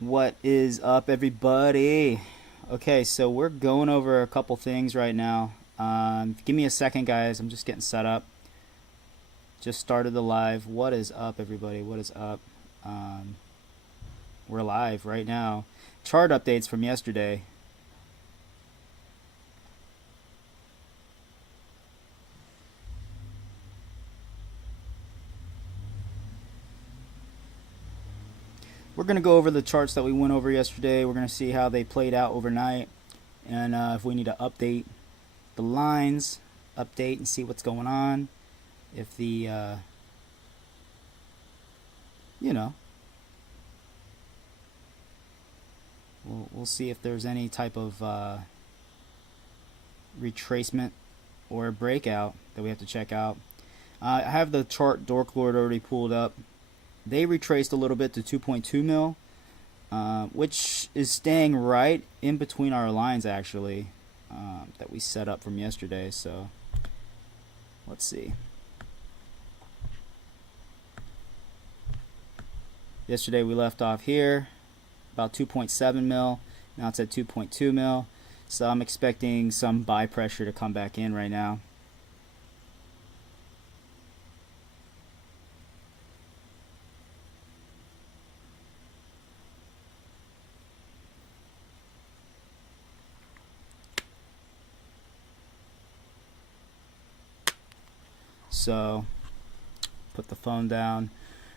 What is up, everybody? Okay, so we're going over a couple things right now. Give me a second, guys. I'm just getting set up. Just started the live. What is up, everybody? What is up? We're live right now. Chart updates from yesterday. We're going to go over the charts that we went over yesterday. We're going to see how they played out overnight. And if we need to update the lines, update and see what's going on. If the, we'll see if there's any type of retracement or breakout that we have to check out. I have the chart DORKL already pulled up. They retraced a little bit to 2.2 mil, which is staying right in between our lines actually, that we set up from yesterday. So let's see. Yesterday we left off here about 2.7 mil. Now it's at 2.2 mil. So I'm expecting some buy pressure to come back in right now. So put the phone down.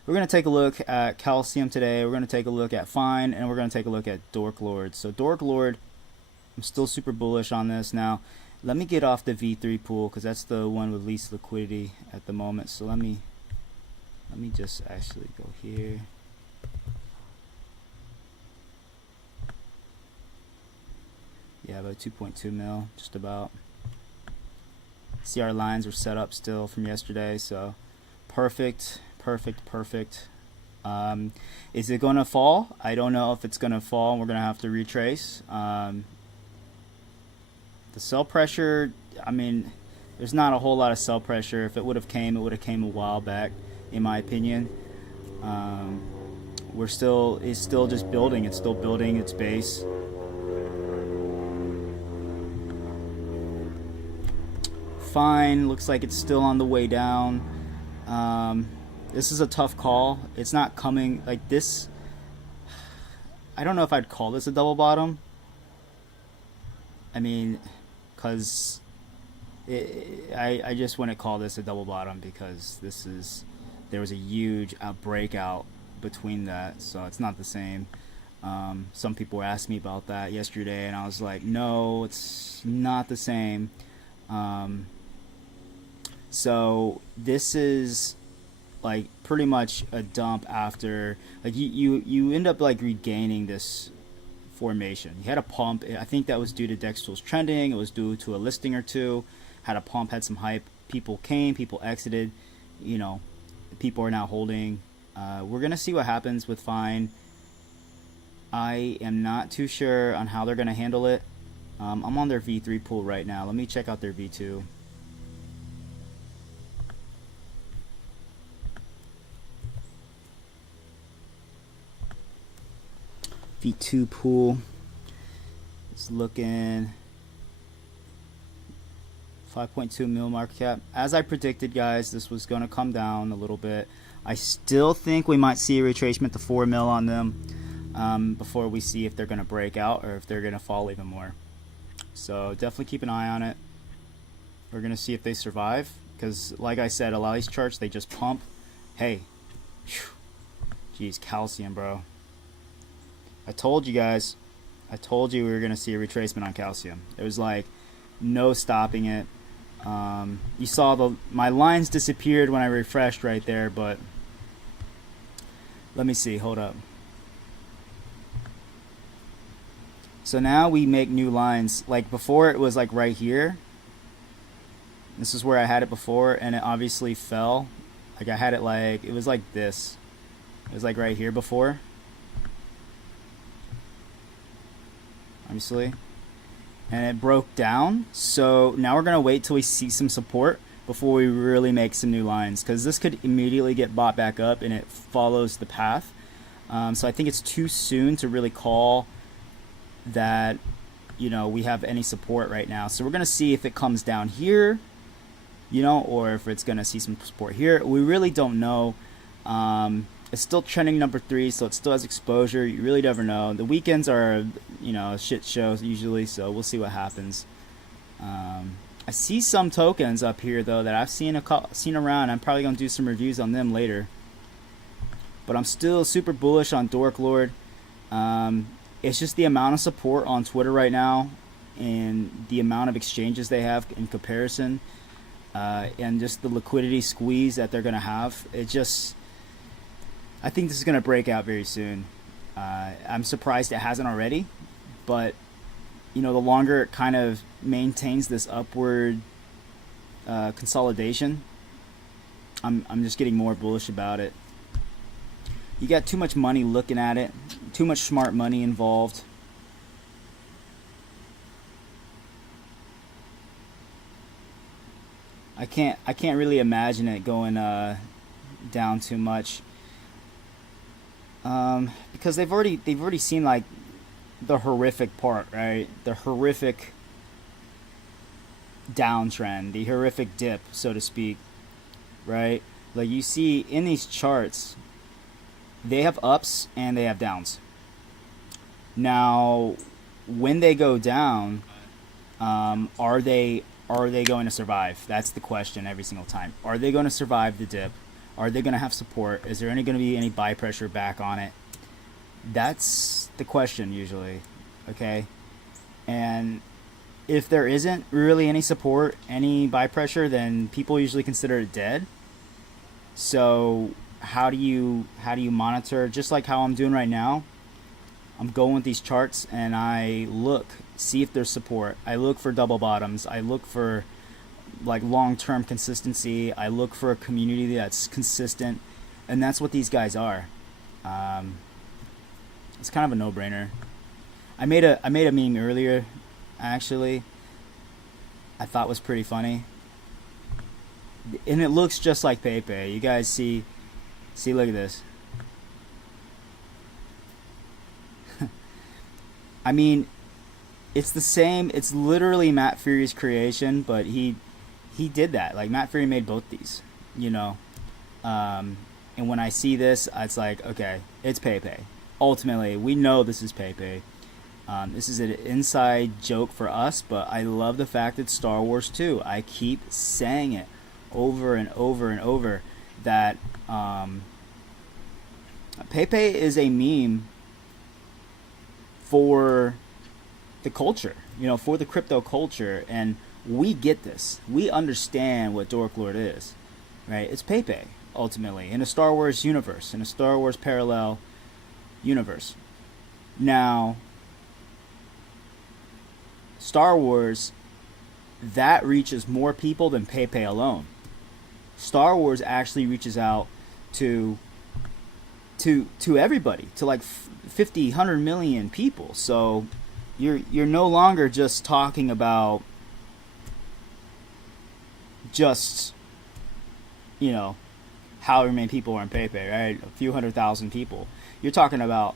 We're going to take a look at calcium today. We're going to take a look at fine, and we're going to take a look at DORKL. So DORKL, I'm still super bullish on this. Now let me get off the V3 pool because that's the one with least liquidity at the moment. So let me just actually go here. Yeah, about 2.2 mil, just about. See, our lines are set up still from yesterday, so perfect. Is it going to fall? I don't know if it's going to fall, and we're going to have to retrace. The sell pressure, I mean, there's not a whole lot of sell pressure. If it would have came, it would have came a while back, in my opinion. It's still just building. It's still building its base. Fine, looks like it's still on the way down. This is a tough call. It's not coming like this. I don't know if I'd call this a double bottom. I mean, because I just wouldn't call this a double bottom because there was a huge breakout between that, so it's not the same. Some people were asking me about that yesterday, and I was like, no, it's not the same. So this is like pretty much a dump after, like you end up like regaining this formation. You had a pump. I think that was due to DEX tools trending. It was due to a listing or two. Had a pump, had some hype. People came, people exited. People are now holding. We're gonna see what happens with fine. I am not too sure on how they're gonna handle it. I'm on their V3 pool right now. Let me check out their V2. V2 pool is looking 5.2 mil market cap. As I predicted, guys, this was going to come down a little bit. I still think we might see a retracement to 4 mil on them before we see if they're going to break out or if they're going to fall even more. So definitely keep an eye on it. We're going to see if they survive because, like I said, a lot of these charts, they just pump. Hey, geez, calcium, bro. I told you guys. I told you we were going to see a retracement on calcium. There was like no stopping it. You saw my lines disappeared when I refreshed right there, but let me see. Hold up. So now we make new lines. Like before it was like right here. This is where I had it before, and it obviously fell. Like I had it like, it was like this. It was like right here before. Obviously, and it broke down. So now we're gonna wait till we see some support before we really make some new lines, because this could immediately get bought back up and it follows the path. So I think it's too soon to really call that, you know, we have any support right now. So we're going to see if it comes down here, you know, or if it's going to see some support here. We really don't know. It's still trending number 3, so it still has exposure. You really never know. The weekends are, you know, shit shows usually, so we'll see what happens. I see some tokens up here though that I've seen around. I'm probably gonna do some reviews on them later. But I'm still super bullish on DORKL. It's just the amount of support on Twitter right now, and the amount of exchanges they have in comparison, and just the liquidity squeeze that they're gonna have. I think this is gonna break out very soon. I'm surprised it hasn't already, but you know, the longer it kind of maintains this upward consolidation, I'm just getting more bullish about it. You got too much money looking at it, too much smart money involved. I can't really imagine it going down too much, because they've already seen like the horrific part, right? The horrific downtrend, the horrific dip, so to speak, right? Like you see in these charts, they have ups and they have downs. Now, when they go down, are they going to survive? That's the question every single time. Are they going to survive the dip? Are they going to have support? Is there going to be any buy pressure back on it? That's the question usually, okay? And if there isn't really any support, any buy pressure, then people usually consider it dead. So how do you monitor? Just like how I'm doing right now, I'm going with these charts and I see if there's support. I look for double bottoms. I look for like long-term consistency. I look for a community that's consistent, and that's what these guys are. It's kind of a no-brainer. I made a meme earlier, actually. I thought was pretty funny, and it looks just like Pepe. You guys see, look at this. I mean, it's the same. It's literally Matt Fury's creation, but he did that. Like Matt Fury made both these, you know. And when I see this, it's like, okay, it's Pepe. Ultimately, we know this is Pepe. This is an inside joke for us, but I love the fact that Star Wars 2. I keep saying it over and over and over that Pepe is a meme for the culture, you know, for the crypto culture, and we get this. We understand what DORKL is, right? It's Pepe, ultimately, in a Star Wars universe, in a Star Wars parallel universe. Now, Star Wars, that reaches more people than Pepe alone. Star Wars actually reaches out to everybody, to like 50, 100 million people. So you're no longer just talking about just, you know, however many people are in Pepe, right? A few 100,000 people. You're talking about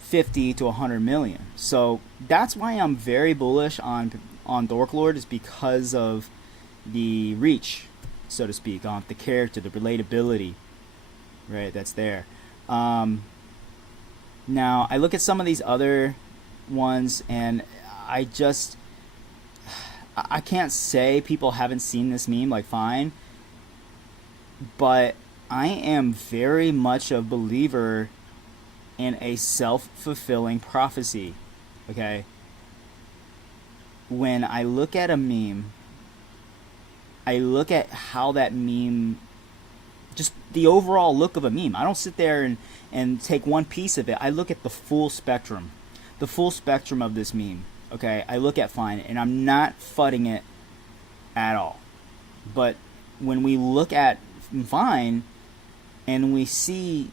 50 to 100 million. So that's why I'm very bullish on DORKL, is because of the reach, so to speak, on the character, the relatability, right? That's there. Now I look at some of these other ones, and I can't say people haven't seen this meme, like fine, but I am very much a believer in a self-fulfilling prophecy, okay? When I look at a meme, I look at how that meme, just the overall look of a meme. I don't sit there and take one piece of it. I look at the full spectrum of this meme, okay? I look at fine, and I'm not fudding it at all. But when we look at fine and we see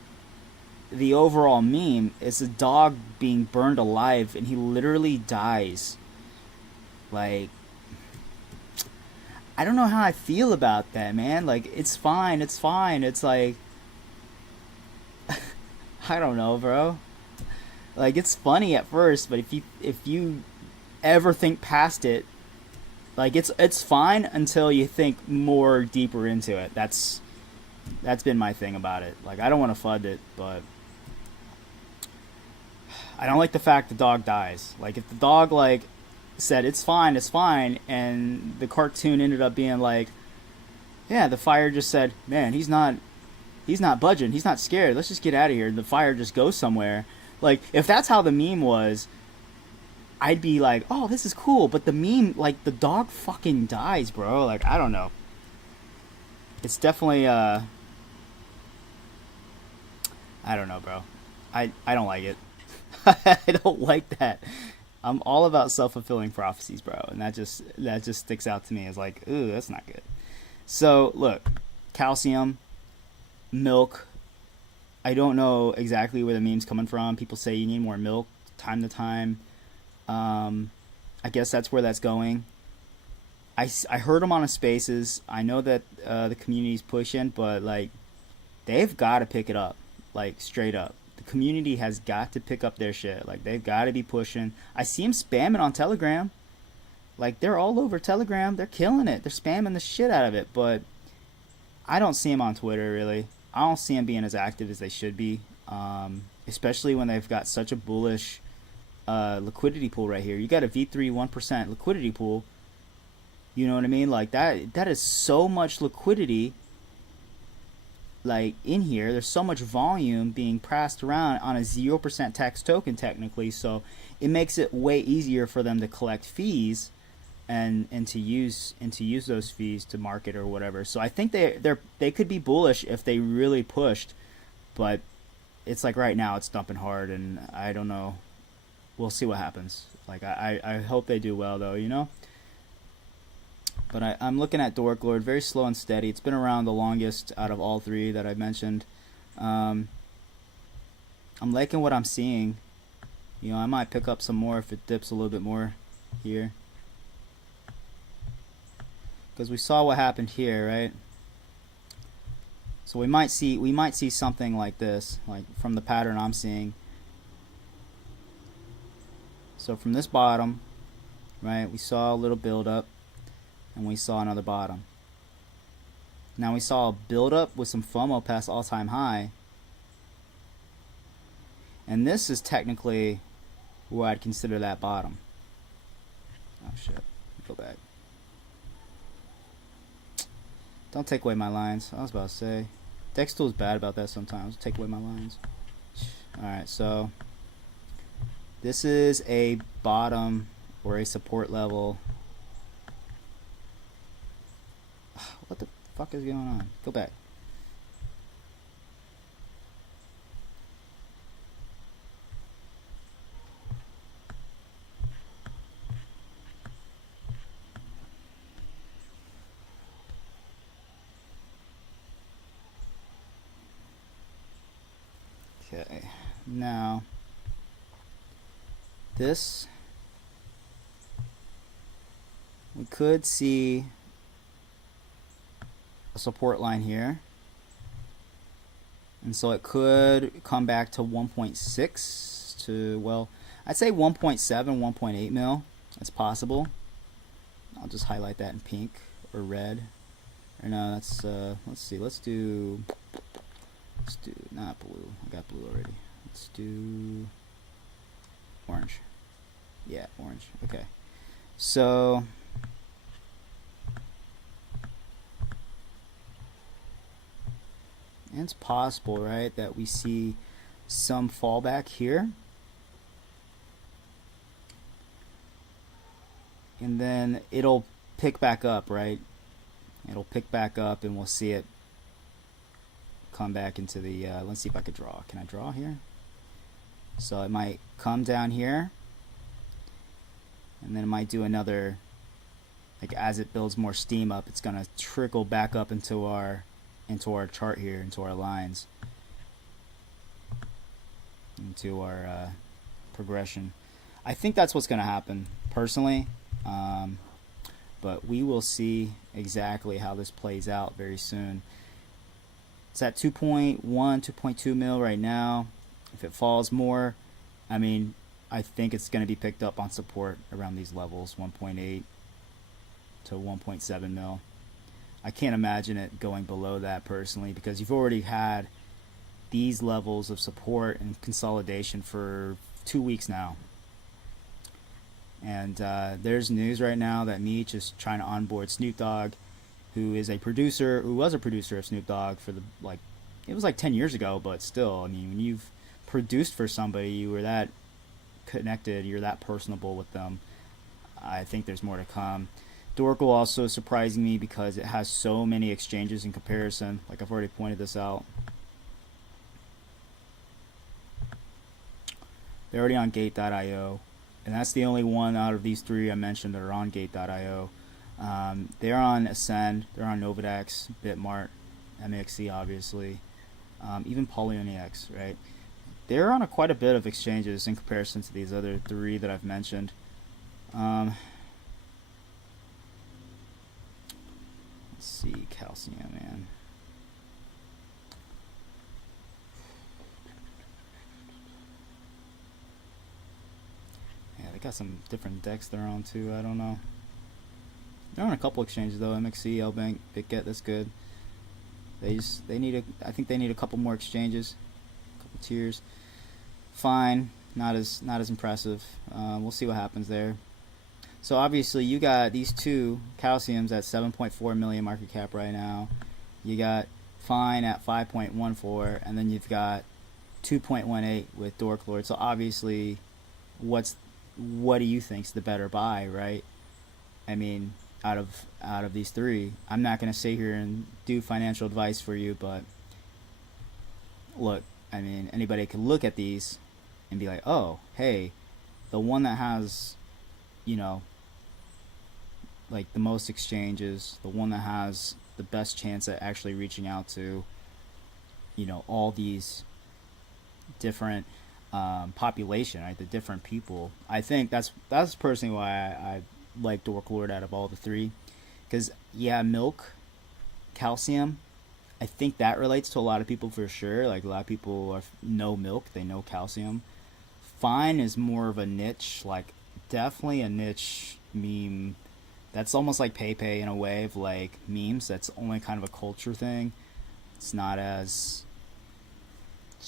the overall meme, it's a dog being burned alive, and he literally dies. Like, I don't know how I feel about that, man. Like, it's fine. It's like I don't know, bro. Like, it's funny at first, but if you ever think past it, like, it's fine until you think more deeper into it. That's been my thing about it. Like, I don't want to FUD it, but I don't like the fact the dog dies. Like, if the dog, like, said it's fine, and the cartoon ended up being like, yeah, the fire just said, man, he's not budging, he's not scared, let's just get out of here, and the fire just goes somewhere. Like, if that's how the meme was, I'd be like, oh, this is cool. But the meme, like, the dog fucking dies, bro. Like, I don't know. It's definitely I don't know, bro. I don't like it. I don't like that. I'm all about self-fulfilling prophecies, bro, and that just sticks out to me as like, ooh, that's not good. So look, calcium, milk. I don't know exactly where the meme's coming from. People say you need more milk time to time. I guess that's where that's going. I heard them on a Spaces. I know that the community's pushing, but like, they've got to pick it up, like, straight up. The community has got to pick up their shit. Like, they've got to be pushing. I see them spamming on Telegram. Like, they're all over Telegram. They're killing it. They're spamming the shit out of it. But I don't see them on Twitter, really. I don't see them being as active as they should be. Especially when they've got such a bullish liquidity pool right here. You got a V3 1% liquidity pool. You know what I mean? Like, that is so much liquidity, like, in here. There's so much volume being passed around on a 0% tax token, technically. So it makes it way easier for them to collect fees and to use those fees to market or whatever. So I think they could be bullish if they really pushed, but it's like right now it's dumping hard, and I don't know. We'll see what happens. Like, I hope they do well, though, you know? But I'm looking at DORKL, very slow and steady. It's been around the longest out of all three that I've mentioned. I'm liking what I'm seeing. You know, I might pick up some more if it dips a little bit more here. Because we saw what happened here, right? So we might see something like this, like from the pattern I'm seeing. So from this bottom, right, we saw a little build up, and we saw another bottom. Now we saw a build up with some FOMO past all-time high, and this is technically where I'd consider that bottom. Oh shit, go back. Don't take away my lines. I was about to say, Dextool's bad about that sometimes. Take away my lines. Alright, so this is a bottom or a support level. What the fuck is going on? Go back. Okay, now this, we could see a support line here, and so it could come back to 1.6 to, well, I'd say 1.7, 1.8 mil. It's possible. I'll just highlight that in pink or red. Or no, that's let's see, let's do not blue. I got blue already. Let's do orange. Yeah, orange. Okay. So and it's possible, right, that we see some fallback here, and then it'll pick back up, right? It'll pick back up, and we'll see it come back into the let's see if I could draw. Can I draw here? So it might come down here, and then it might do another, like, as it builds more steam up, it's gonna trickle back up into our chart here, into our lines, into our progression. I think that's what's gonna happen personally, but we will see exactly how this plays out very soon. It's at 2.1, 2.2 mil right now. If it falls more, I mean, I think it's going to be picked up on support around these levels, 1.8 to 1.7 mil. I can't imagine it going below that personally, because you've already had these levels of support and consolidation for 2 weeks now. And there's news right now that Meech is trying to onboard Snoop Dogg, who was a producer of Snoop Dogg for it was like 10 years ago, but still, I mean, when you've produced for somebody, you were that connected, you're that personable with them. I think there's more to come. DORKL also surprising me because it has so many exchanges in comparison. Like I've already pointed this out. They're already on Gate.io, and that's the only one out of these three I mentioned that are on Gate.io. They're on Ascend, they're on Novadex, Bitmart, MXC obviously, even PolyONEX, right? They're on quite a bit of exchanges in comparison to these other three that I've mentioned. Let's see, Calcium, man. Yeah, they got some different decks they're on too. I don't know. They're on a couple exchanges though. MXC, LBank, BitGet. That's good. I think they need a couple more exchanges, a couple tiers. Fine, not as impressive. We'll see what happens there. So obviously you got these two Calciums at 7.4 million market cap right now. You got Fine at 5.14, and then you've got 2.18 with DORKL. So obviously, what do you think's the better buy, right? I mean, out of these three, I'm not going to sit here and do financial advice for you, but look, I mean, anybody can look at these and be like, oh, hey, the one that has, you know, like the most exchanges, the one that has the best chance at actually reaching out to, you know, all these different population, right? The different people. I think that's personally why I like DORKL out of all the three, because yeah, milk, calcium, I think that relates to a lot of people for sure. Like a lot of people know milk, they know calcium. Fine is more of a niche, like definitely a niche meme. That's almost like PayPay in a way of like memes. That's only kind of a culture thing. It's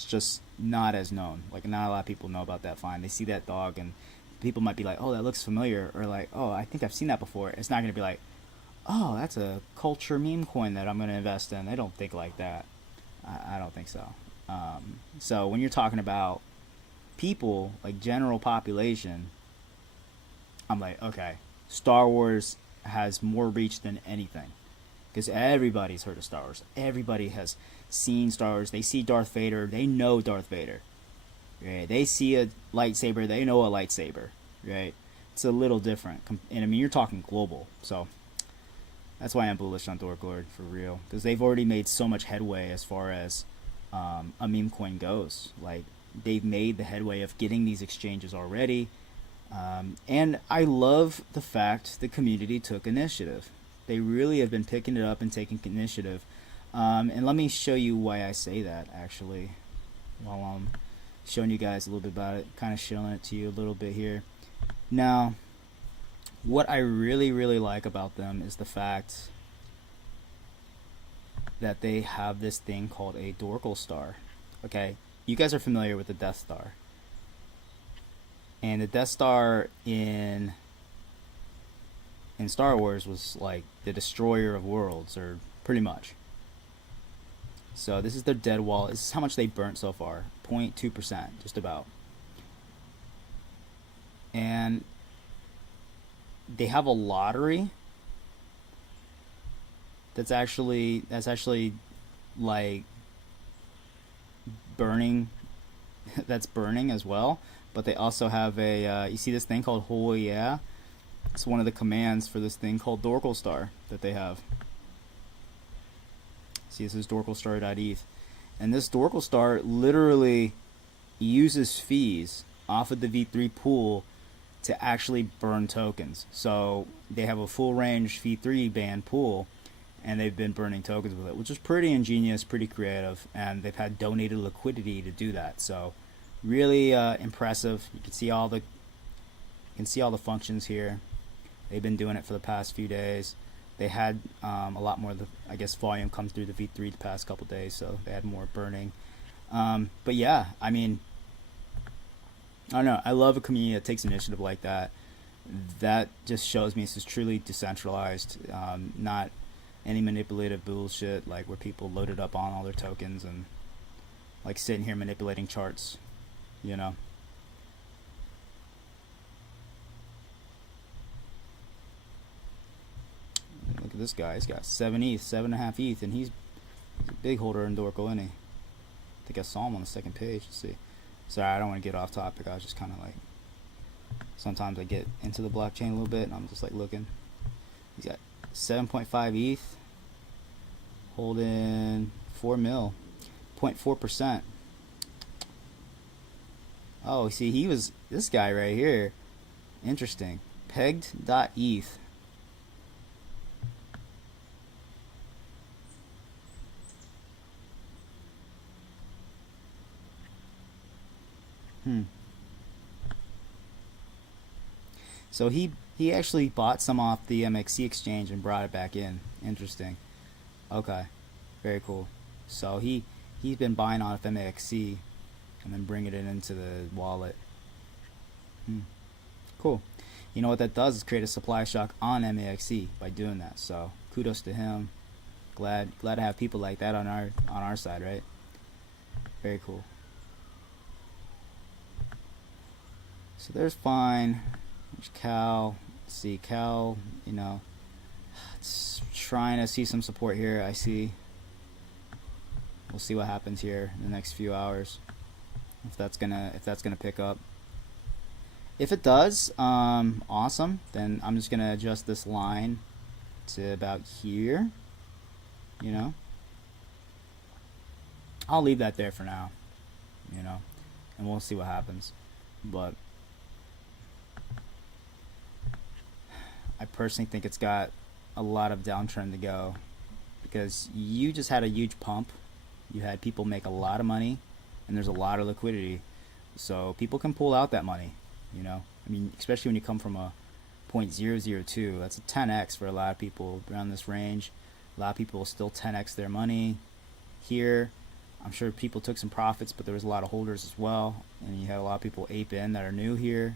just not as known. Like not a lot of people know about that Fine. They see that dog and people might be like, oh, that looks familiar, or like, oh, I think I've seen that before. It's not going to be like, oh, that's a culture meme coin that I'm going to invest in. They don't think like that. I don't think so. So when you're talking about people, like general population, I'm like, okay, Star Wars has more reach than anything, because everybody's heard of Star Wars. Everybody has seen Star Wars. They see Darth Vader, they know Darth Vader. Right? They see a lightsaber, they know a lightsaber. Right? It's a little different, and I mean, you're talking global. So that's why I'm bullish on DORKL for real, because they've already made so much headway as far as a meme coin goes. Like they've made the headway of getting these exchanges already. And I love the fact the community took initiative. They really have been picking it up and taking initiative. And let me show you why I say that, actually, while I'm showing you guys a little bit about it, kind of showing it to you a little bit here. Now, what I really, really like about them is the fact that they have this thing called a DORKL star. Okay, you guys are familiar with the Death Star. And the Death Star in Star Wars was like the destroyer of worlds, or pretty much. So this is their dead wallet. This is how much they burnt so far. 0.2%, just about. And they have a lottery that's actually like burning, that's burning as well. But they also have a, you see this thing called Oh Yeah? It's one of the commands for this thing called DORKL Star that they have. See, this is DORKLstar.eth. And this DORKL Star literally uses fees off of the V3 pool to actually burn tokens. So they have a full range V3 band pool, and they've been burning tokens with it, which is pretty ingenious, pretty creative, and they've had donated liquidity to do that. So Really impressive. You can see all the functions here. They've been doing it for the past few days. They had a lot more of the, I guess, volume come through the V3 the past couple days, so they had more burning. But yeah, I mean, I don't know. I love a community that takes initiative like that. That just shows me this is truly decentralized, not any manipulative bullshit like where people loaded up on all their tokens and like sitting here manipulating charts, you know. Look at this guy. He's got 7 ETH, 7.5 ETH, and he's a big holder in DORKL, isn't he? I think I saw him on the second page. Let's see. Sorry, I don't want to get off topic. I was just kind of like, sometimes I get into the blockchain a little bit, and I'm just like looking. He's got 7.5 ETH, holding 4 mil, 0.4%. Oh, see, he was this guy right here. Interesting. Pegged.eth. So he actually bought some off the MXC exchange and brought it back in. Interesting. Okay, very cool. So he's been buying off MXC and then bringing it into the wallet. Cool. You know what that does is create a supply shock on MAXC by doing that. So kudos to him. Glad to have people like that on our side, right? Very cool. So there's Fine. There's Cal. Let's see, Cal, you know, it's trying to see some support here. I see. We'll see what happens here in the next few hours. If that's gonna pick up. If it does, awesome. Then I'm just gonna adjust this line to about here. You know, I'll leave that there for now. You know, and we'll see what happens. But I personally think it's got a lot of downtrend to go because you just had a huge pump. You had people make a lot of money, and there's a lot of liquidity, so people can pull out that money. You know, I mean, especially when you come from a 0.002, that's a 10x for a lot of people around this range. A lot of people will still 10x their money here. I'm sure people took some profits, but there was a lot of holders as well, and you had a lot of people ape in that are new here.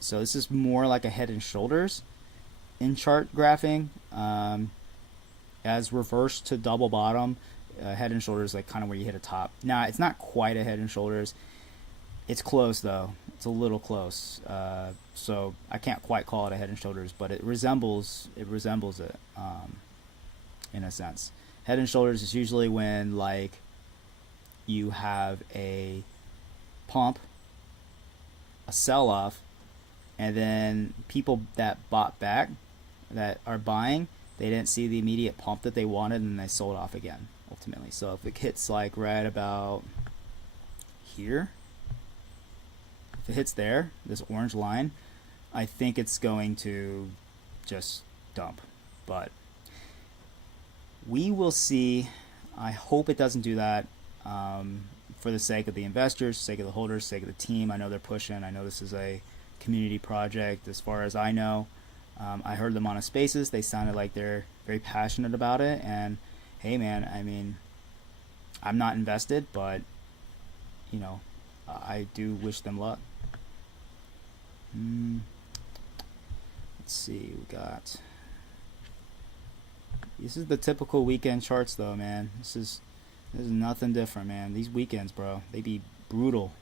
So this is more like a head and shoulders in chart graphing, as reverse to double bottom. Head and shoulders like kind of where you hit a top. Now it's not quite a head and shoulders. It's close though. It's a little close. So I can't quite call it a head and shoulders, but it resembles it in a sense. Head and shoulders is usually when like you have a pump, a sell off, and then people that bought back, that are buying, they didn't see the immediate pump that they wanted and they sold off again ultimately. So if it hits like right about here, if it hits there, this orange line, I think it's going to just dump. But we will see. I hope it doesn't do that, for the sake of the investors, sake of the holders, sake of the team. I know they're pushing. I know this is a community project as far as I know. I heard them on a Spaces. They sounded like they're very passionate about it. And hey man, I mean, I'm not invested, but you know, I do wish them luck. Let's see, we got, this is the typical weekend charts though, man. This is nothing different, man. These weekends, bro, they be brutal.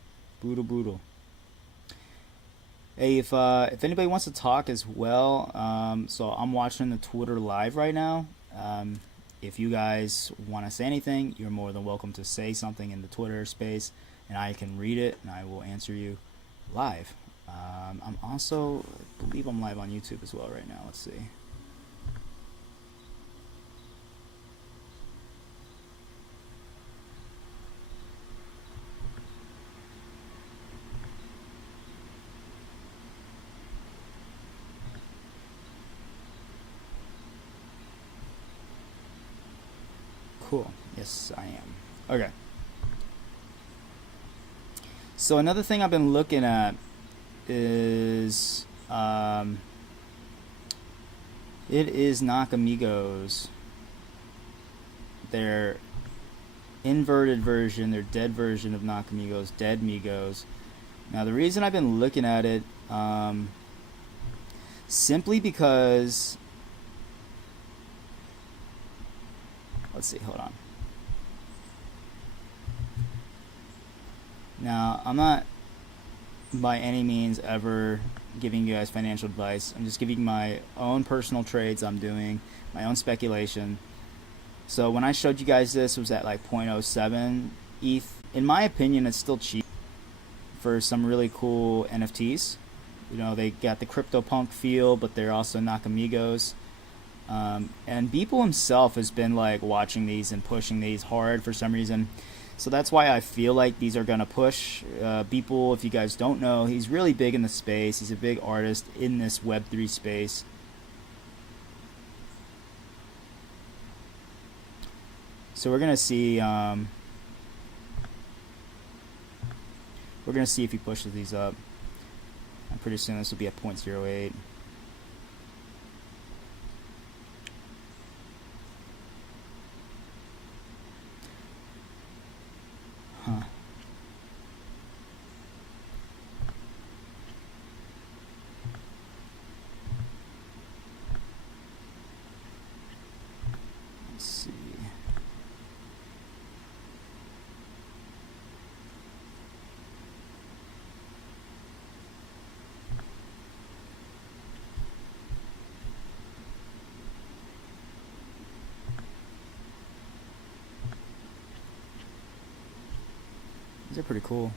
Hey, if anybody wants to talk as well, so I'm watching the Twitter live right now. If you guys want to say anything, you're more than welcome to say something in the Twitter space, and I can read it and I will answer you live. I'm also, I believe I'm live on YouTube as well right now. Let's see. Cool. Yes, I am. Okay. So another thing I've been looking at is it is Nakamigos. Their inverted version, their dead version of Nakamigos, Dead Migos. Now the reason I've been looking at it, simply because, let's see, hold on. Now I'm not by any means ever giving you guys financial advice. I'm just giving my own personal trades I'm doing, my own speculation. So when I showed you guys this, it was at like 0.07 ETH. In my opinion, it's still cheap for some really cool NFTs. You know, they got the CryptoPunk feel, but they're also Nakamigos. And Beeple himself has been like watching these and pushing these hard for some reason. So that's why I feel like these are going to push. Beeple, if you guys don't know, he's really big in the space. He's a big artist in this Web3 space. So we're gonna see. We're gonna see if he pushes these up. And pretty soon this will be at 0.08. Huh. Let's see. These are pretty cool.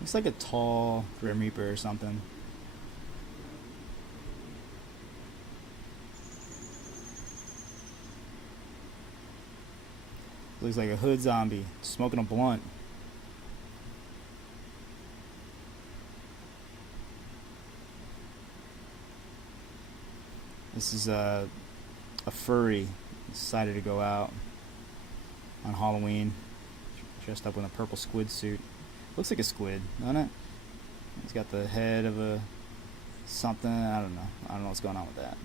Looks like a tall Grim Reaper or something. Looks like a hood zombie smoking a blunt. This is a furry decided to go out on Halloween dressed up in a purple squid suit. Looks like a squid, doesn't it? It's got the head of a something. I don't know. I don't know what's going on with that.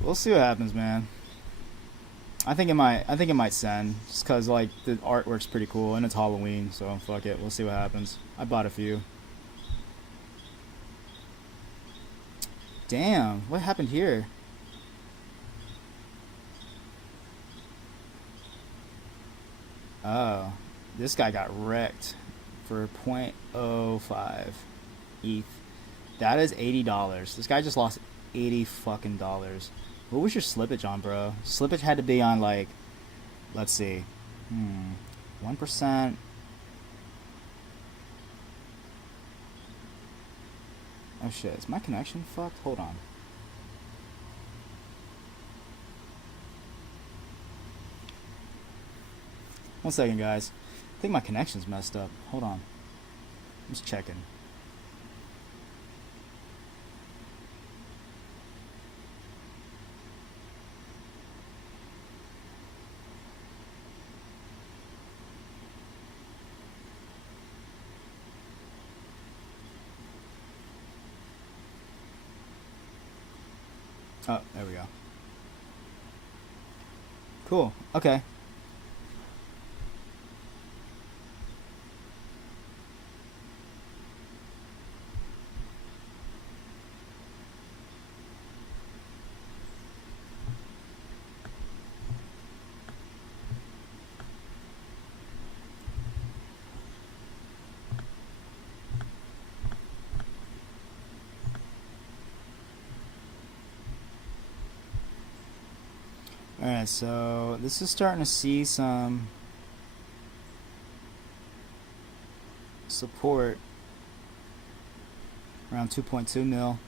We'll see what happens, man. I think it might send just cause like the artwork's pretty cool and it's Halloween, so fuck it. We'll see what happens. I bought a few. Damn, what happened here? Oh, this guy got wrecked for 0.05 ETH. That is $80. This guy just lost $80 fucking dollars. What was your slippage on, bro? Slippage had to be on like, let's see, 1%. Oh shit, is my connection fucked? Hold on. One second, guys. I think my connection's messed up. Hold on. I'm just checking. Oh, there we go. Cool. Okay. Alright, so this is starting to see some support around 2.2 mil.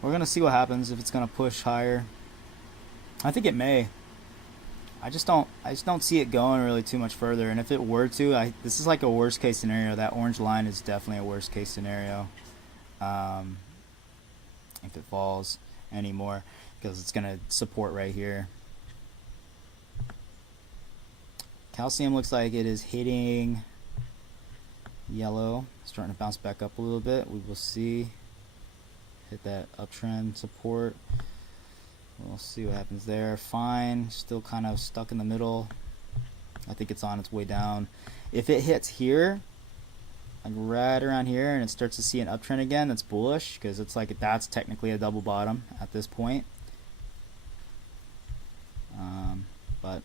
We're gonna see what happens if it's gonna push higher. I think it may. I just don't see it going really too much further. And if it were to, this is like a worst case scenario. That orange line is definitely a worst case scenario. If it falls anymore, because it's gonna support right here. Calcium looks like it is hitting yellow, starting to bounce back up a little bit. We will see. Hit that uptrend support. We'll see what happens there. Fine, still kind of stuck in the middle. I think it's on its way down. If it hits here, like right around here, and it starts to see an uptrend again, that's bullish, because it's like that's technically a double bottom at this point. But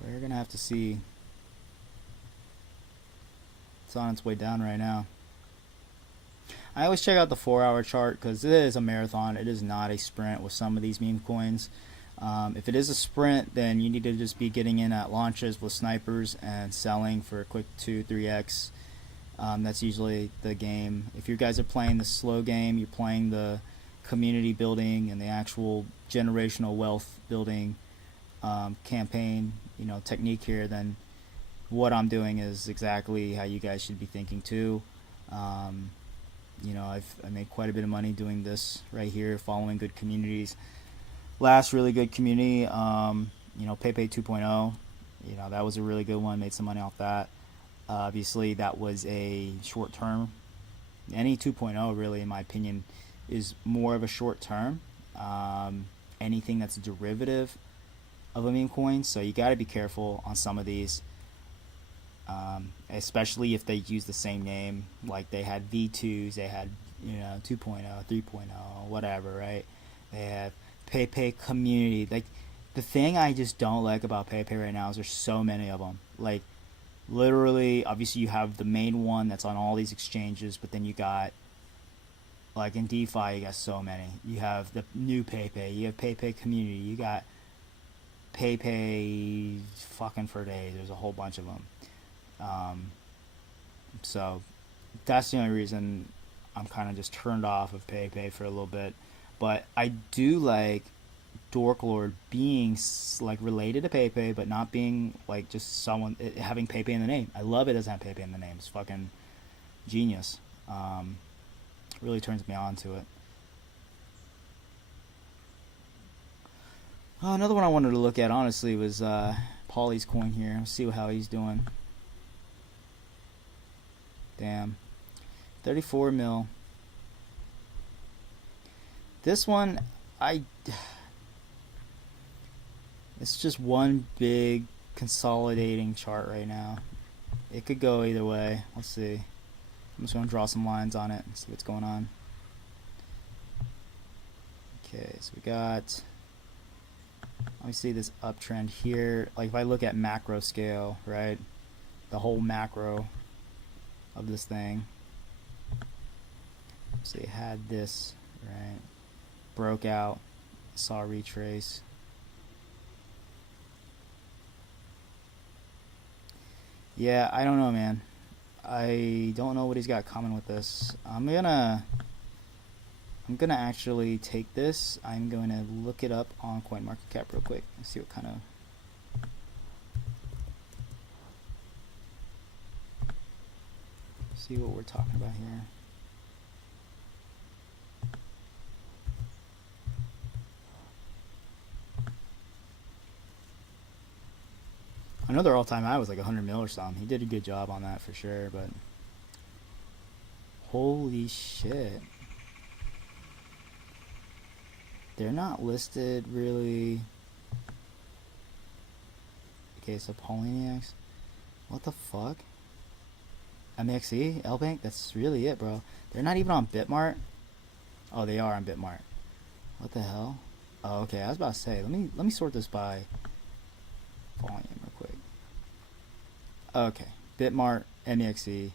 we're gonna have to see. It's on its way down right now. I always check out the 4-hour chart because it is a marathon. It is not a sprint with some of these meme coins. If it is a sprint, then you need to just be getting in at launches with snipers and selling for a quick 2-3x. That's usually the game. If you guys are playing the slow game, you're playing the community building and the actual generational wealth building campaign, technique here, then what I'm doing is exactly how you guys should be thinking too. I made quite a bit of money doing this right here, following good communities. Last really good community, Pepe 2.0, that was a really good one. Made some money off that. Obviously, that was a short term. Any 2.0, really, in my opinion, is more of a short term. Anything that's a derivative of a meme coin, so you got to be careful on some of these. Especially if they use the same name, like they had V2s, they had 2.0, 3.0, whatever, right? They have Pepe community. Like, the thing I just don't like about Pepe right now is there's so many of them. Like, literally, obviously you have the main one that's on all these exchanges, but then you got, like in DeFi, you got so many. You have the new Pepe, you have Pepe community, you got Pepe fucking for days. There's a whole bunch of them. So that's the only reason I'm kind of just turned off of Pepe for a little bit. But I do like DORKL being like related to Pepe, but not being like just someone having Pepe in the name. I love it doesn't have Pepe in the name. It's fucking genius. Really turns me on to it. Another one I wanted to look at honestly was Pauly's coin here. Let's see how he's doing. Damn. 34 mil. This one, it's just one big consolidating chart right now. It could go either way. Let's see. I'm just going to draw some lines on it and see what's going on. Okay, so we got, let me see this uptrend here. Like if I look at macro scale, right? The whole macro of this thing. So you had this, right? Broke out, saw a retrace. Yeah, I don't know, man. I don't know what he's got coming with this. I'm gonna actually take this. I'm going to look it up on CoinMarketCap real quick and see what kind of. See what we're talking about here. I know their all-time high was like 100 mil or something. He did a good job on that for sure, but holy shit. They're not listed really. Okay, so Pauliniacs. What the fuck? MXE, L-Bank, that's really it, bro. They're not even on Bitmart. Oh, they are on Bitmart. What the hell? Oh, okay. I was about to say, let me sort this by volume real quick. Okay, Bitmart, MEXE.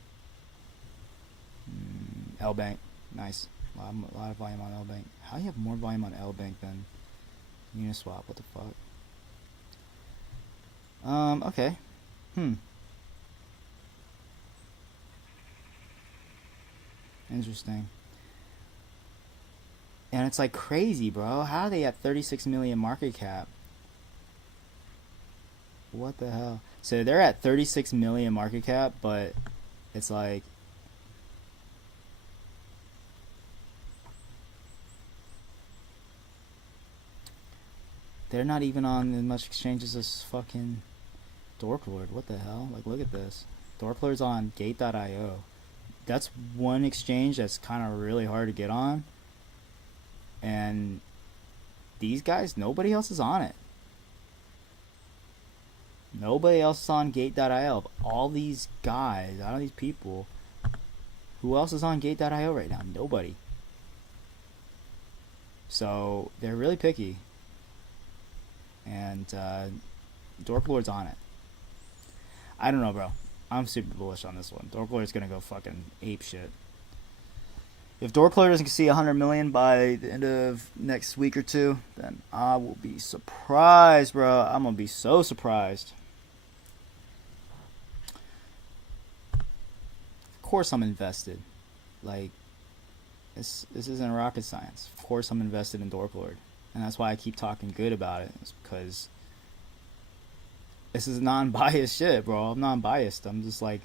L Bank, nice. A lot of volume on L Bank. How do you have more volume on L Bank than Uniswap? What the fuck? Okay. Interesting. And it's like crazy, bro. How are they at 36 million market cap? What the hell? So they're at 36 million market cap, but it's like they're not even on as much exchanges as fucking DORKL. What the hell? Like, look at this. DORKL's on Gate.io. That's one exchange that's kind of really hard to get on. And these guys, nobody else is on it. Nobody else is on Gate.io. All these guys, all these people, who else is on Gate.io right now? Nobody. So they're really picky. And DORKL's on it. I don't know, bro. I'm super bullish on this one. DORKL is gonna go fucking ape shit. If DORKL doesn't see 100 million by the end of next week or two, then I will be surprised, bro. I'm gonna be so surprised. Of course I'm invested. Like, this isn't rocket science. Of course I'm invested in DORKL. And that's why I keep talking good about it. It's because this is non-biased shit, bro. I'm non-biased. I'm just like,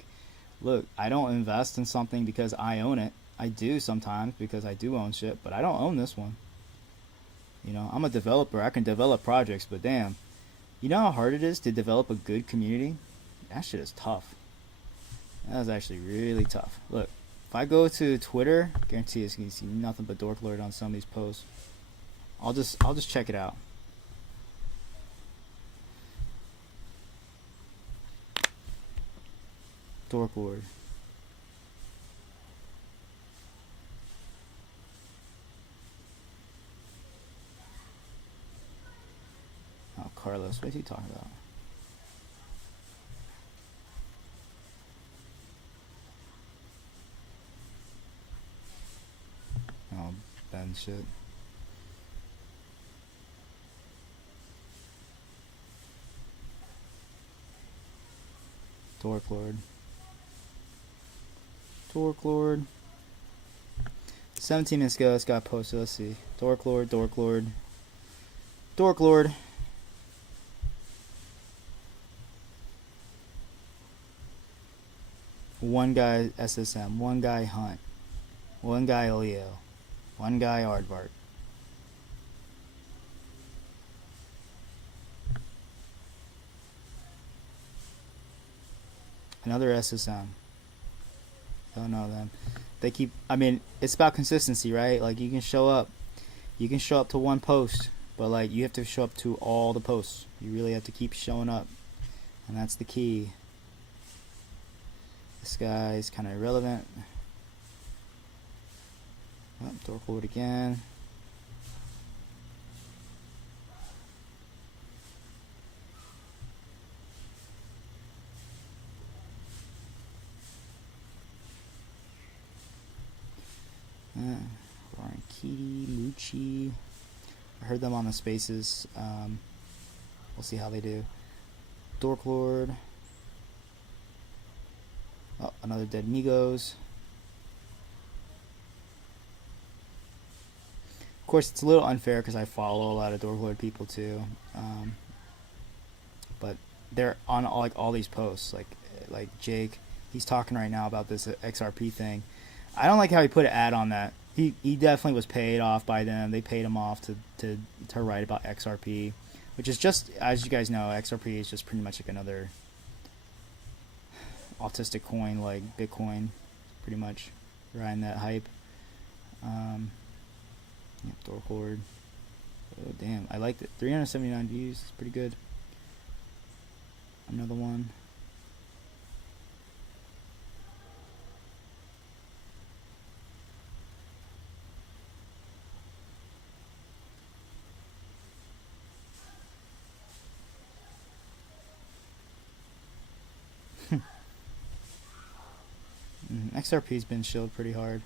look, I don't invest in something because I own it. I do sometimes because I do own shit, but I don't own this one. You know, I'm a developer. I can develop projects, but damn, you know how hard it is to develop a good community? That shit is tough. That is actually really tough. Look, if I go to Twitter, I guarantee it's gonna see nothing but DORKL on some of these posts. I'll just check it out. DORKL. Oh, Carlos, what is he talking about? Oh, Ben shit. DORKL. 17 minutes ago, this got posted. Let's see. DORKL. One guy SSM, one guy Hunt, one guy Leo, one guy Aardvark. Another SSM. Don't know them. They keep, I mean, it's about consistency, right? Like, you can show up to one post, but like, you have to show up to all the posts. You really have to keep showing up, and that's the key. This guy's kind of irrelevant. Oh, DORKL again. Warren Keaty, Moochie. I heard them on the spaces. We'll see how they do. DORKL. Oh, another Dead Migos. Of course, it's a little unfair because I follow a lot of DORKL people too. But they're on all these posts. Like Jake, he's talking right now about this XRP thing. I don't like how he put an ad on that. He definitely was paid off by them. They paid him off to write about XRP, which is just, as you guys know, XRP is just pretty much like another autistic coin like Bitcoin, pretty much riding that hype. Yeah, DORKL. Oh damn, I liked it. 379 views, it's pretty good. Another one. XRP's been shilled pretty hard.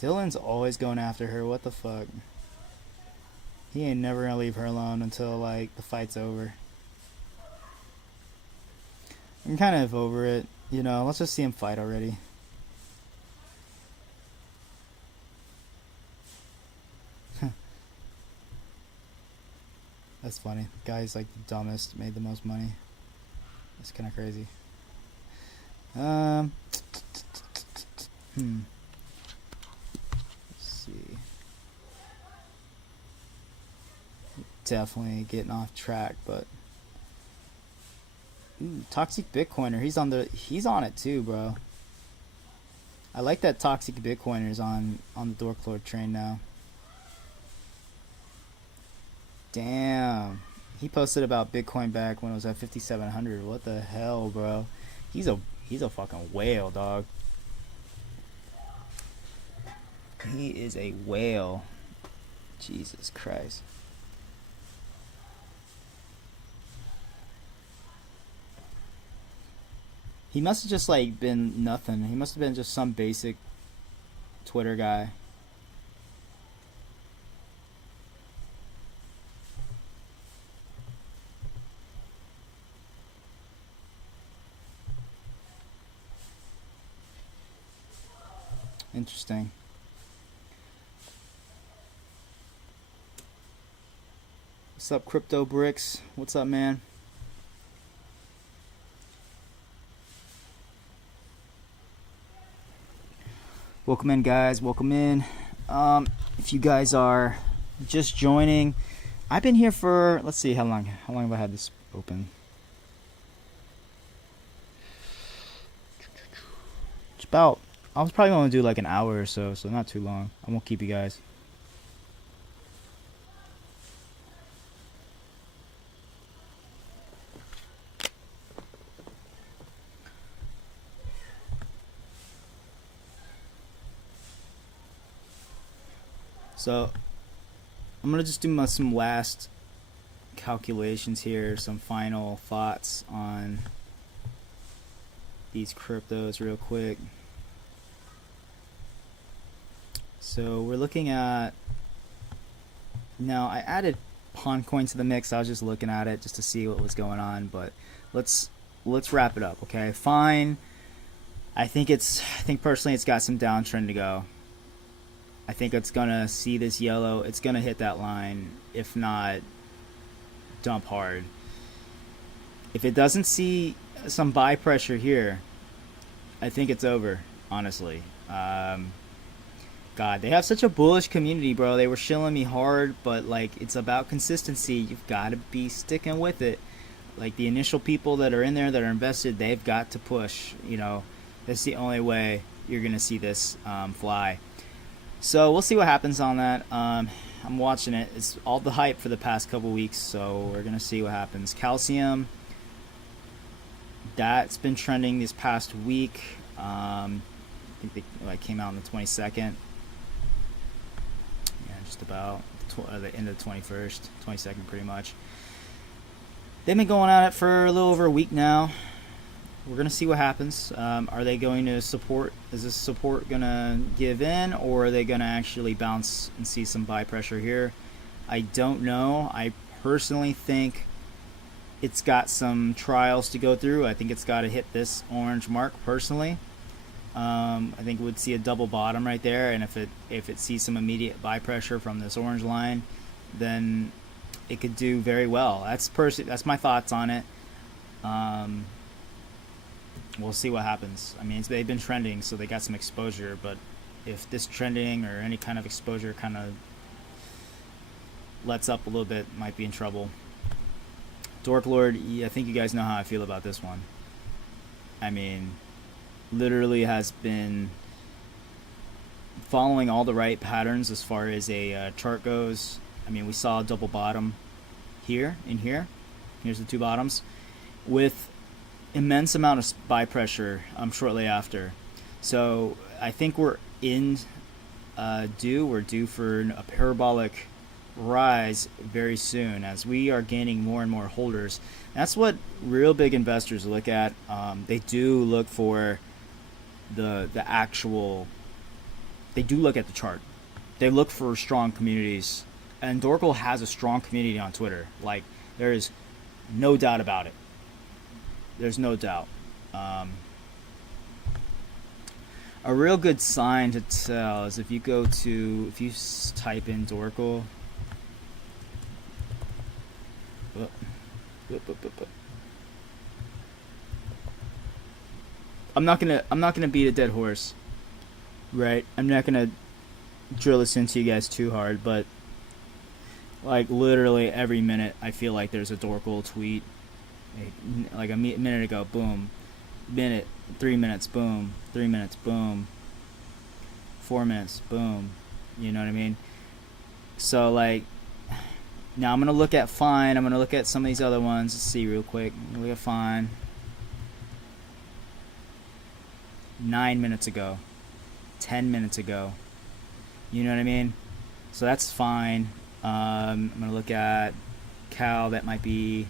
Dylan's always going after her. What the fuck? He ain't never gonna leave her alone until like the fight's over. I'm kind of over it, you know. Let's just see him fight already. That's funny. The guy's like the dumbest, made the most money. That's kind of crazy. Let's see. Definitely getting off track, but ooh, Toxic Bitcoiner, he's on it too, bro. I like that Toxic Bitcoiner's on the DORKL train now. Damn. He posted about Bitcoin back when it was at 5,700. What the hell, bro? He's a fucking whale, dog. He is a whale. Jesus Christ. He must have just like been nothing. He must have been just some basic Twitter guy. Interesting. What's up, Crypto Bricks? What's up, man? Welcome in, guys. Welcome in. If you guys are just joining, I've been here for, let's see, how long have I had this open? It's about, I was probably going to do like an hour or so not too long. I won't keep you guys. So I'm gonna just do some last calculations here, some final thoughts on these cryptos real quick. So we're looking at, now I added Pawncoin to the mix. I was just looking at it just to see what was going on, but let's wrap it up, okay? Fine. I think personally it's got some downtrend to go. I think it's gonna see this yellow. It's gonna hit that line, if not dump hard. If it doesn't see some buy pressure here, I think it's over, honestly. God, they have such a bullish community, bro. They were shilling me hard, but like, it's about consistency. You've got to be sticking with it. Like, the initial people that are in there that are invested, they've got to push. You know, that's the only way you're gonna see this fly. So we'll see what happens on that. I'm watching it. It's all the hype for the past couple weeks, so we're gonna see what happens. Calcium, that's been trending this past week. I think they came out on the 22nd. Yeah, just about the end of the 21st, 22nd, pretty much. They've been going at it for a little over a week now. We're going to see what happens. Are they going to support? Is this support going to give in, or are they going to actually bounce and see some buy pressure here? I don't know. I personally think it's got some trials to go through. I think it's got to hit this orange mark personally. I think we'd see a double bottom right there, and if it sees some immediate buy pressure from this orange line, then it could do very well. That's my thoughts on it. We'll see what happens. I mean, they've been trending, so they got some exposure, but if this trending or any kind of exposure kind of lets up a little bit, might be in trouble. DORKL, I think you guys know how I feel about this one. I mean, literally has been following all the right patterns as far as a chart goes. I mean, we saw a double bottom here and here. Here's the two bottoms with immense amount of buy pressure shortly after. So I think we're due for a parabolic rise very soon as we are gaining more and more holders. That's what real big investors look at. They do look for the actual they do look at the chart. They look for strong communities, and DORKL has a strong community on Twitter. Like, there is no doubt about it. There's no doubt. A real good sign to tell is if you type in DORKL. I'm not gonna beat a dead horse, right? I'm not gonna drill this into you guys too hard, but like literally every minute I feel like there's a DORKL tweet. Like a minute ago, boom. Minute, 3 minutes, boom. 3 minutes, boom. 4 minutes, boom. You know what I mean? So like, now I'm gonna look at Fine. I'm gonna look at some of these other ones. Let's see real quick. Look at Fine. 9 minutes ago, 10 minutes ago. You know what I mean? So that's fine. I'm gonna look at Cal. That might be.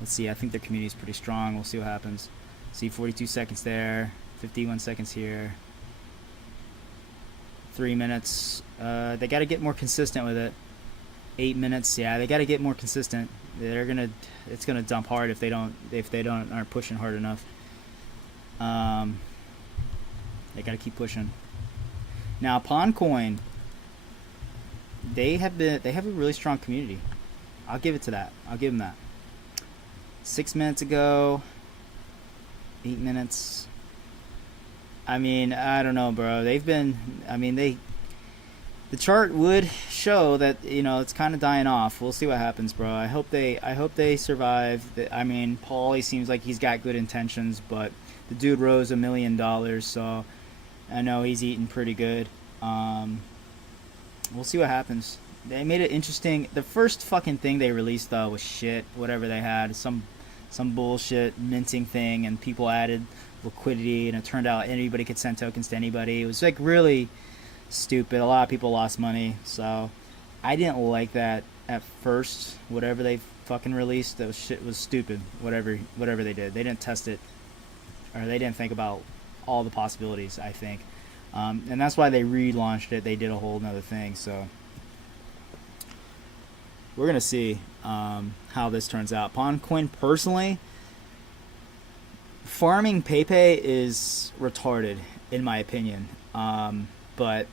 Let's see. I think their community is pretty strong. We'll see what happens. See, 42 seconds there, 51 seconds here. 3 minutes. They got to get more consistent with it. 8 minutes. Yeah, they got to get more consistent. It's gonna dump hard if they aren't pushing hard enough. They got to keep pushing. Now, Pondcoin, they have a really strong community. I'll give it to that. I'll give them that. 6 minutes ago, 8 minutes. I mean, I don't know, bro. The chart would show that, you know, it's kind of dying off. We'll see what happens, bro. I hope they survive. I mean, Paulie seems like he's got good intentions, but the dude rose $1 million, so I know he's eating pretty good. We'll see what happens. They made it interesting. The first fucking thing they released, though, was shit. Whatever they had, some bullshit minting thing, and people added liquidity, and it turned out anybody could send tokens to anybody. It was like really stupid. A lot of people lost money, so I didn't like that at first. Whatever they fucking released, that shit was stupid. Whatever they did, they didn't test it, or they didn't think about all the possibilities, I think. And that's why they relaunched it. They did a whole nother thing. So we're going to see how this turns out. Pondcoin, personally, farming PayPay is retarded, in my opinion. But,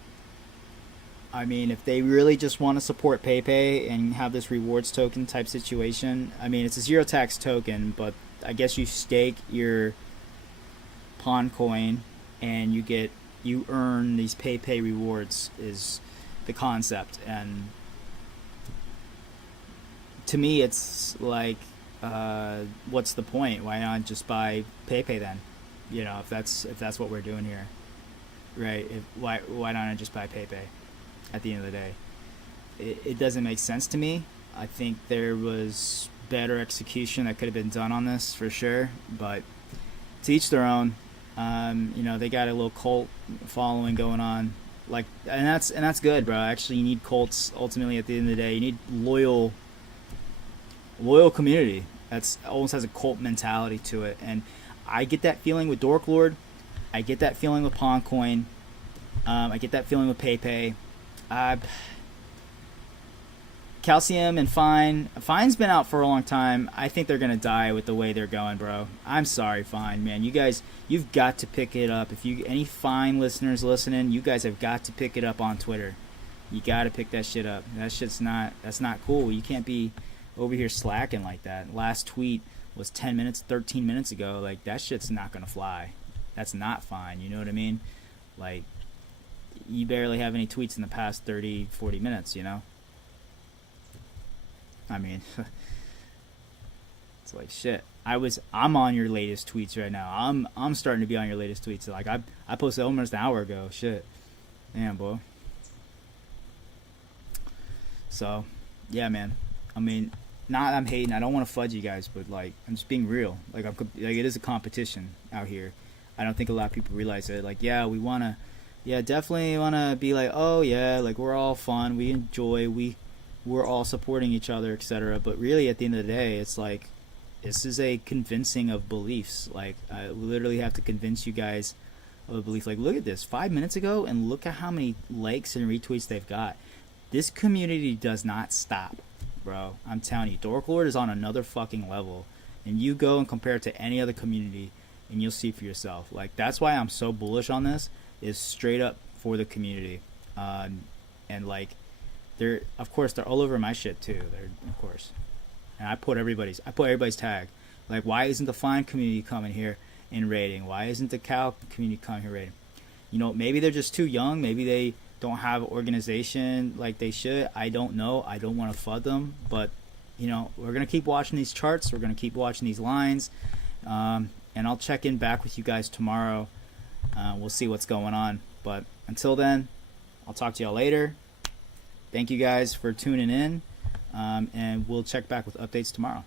I mean, if they really just want to support PayPay and have this rewards token type situation, I mean, it's a zero tax token, but I guess you stake your Pondcoin and you earn these PayPay rewards is the concept. And to me, it's like, what's the point? Why not just buy PayPay then? You know, if that's what we're doing here, right? Why not I just buy PayPay? At the end of the day, it doesn't make sense to me. I think there was better execution that could have been done on this for sure, but to each their own. You know, they got a little cult following going on, like, and that's good, bro. Actually, you need cults. Ultimately, at the end of the day, you need loyal community that's almost has a cult mentality to it. And I get that feeling with DORKLord. I get that feeling with Pondcoin. I get that feeling with PayPay. Calcium and Fine. Fine's been out for a long time. I think they're gonna die with the way they're going, bro. I'm sorry, Fine, man. You guys, you've got to pick it up. If you any Fine listeners listening, you guys have got to pick it up on Twitter. You got to pick that shit up. That's not cool. You can't be over here slacking like that. Last tweet was 10 minutes, 13 minutes ago. Like, that shit's not gonna fly. That's not Fine. You know what I mean? Like, you barely have any tweets in the past 30, 40 minutes. You know. I mean, it's like shit. I'm on your latest tweets right now. I'm starting to be on your latest tweets. Like I posted almost an hour ago. Shit, damn, boy. So, yeah, man. I mean, not I'm hating. I don't want to fudge you guys, but like I'm just being real. Like it is a competition out here. I don't think a lot of people realize it. Like, yeah, we wanna, yeah, definitely wanna be like, oh yeah, like we're all fun. We enjoy. We're all supporting each other, etc. But really, at the end of the day, it's like, this is a convincing of beliefs. Like, I literally have to convince you guys of a belief. Like, look at this 5 minutes ago, and look at how many likes and retweets they've got. This community does not stop, bro. I'm telling you, Dork Lord is on another fucking level. And you go and compare it to any other community, and you'll see for yourself. Like, that's why I'm so bullish on this, is straight up for the community. And like, of course they're all over my shit too. They're, of course, and I put everybody's tag. Like, why isn't the Fine community coming here and raiding? Why isn't the Cal community coming here raiding? You know, maybe they're just too young. Maybe they don't have an organization like they should. I don't know. I don't want to FUD them, but you know, we're gonna keep watching these charts. We're gonna keep watching these lines, and I'll check in back with you guys tomorrow. We'll see what's going on. But until then, I'll talk to y'all later. Thank you guys for tuning in, and we'll check back with updates tomorrow.